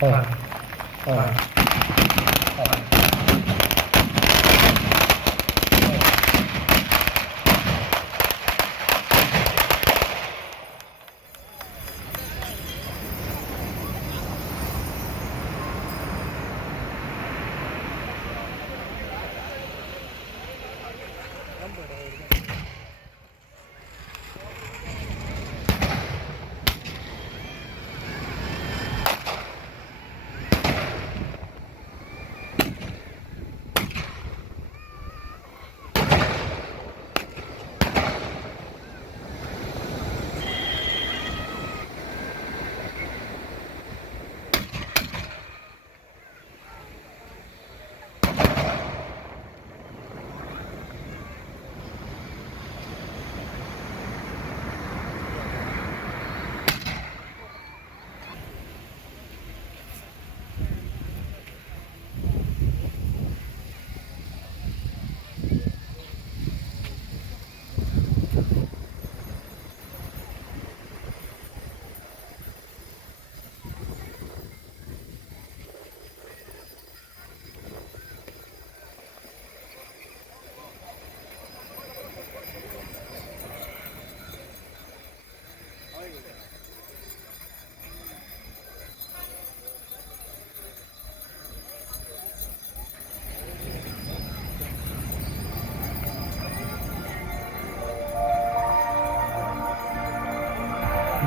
Ờ. Ờ. Ờ. ờ. ờ.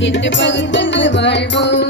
எட்டு பகுத்தந்து வாழ்வோம்.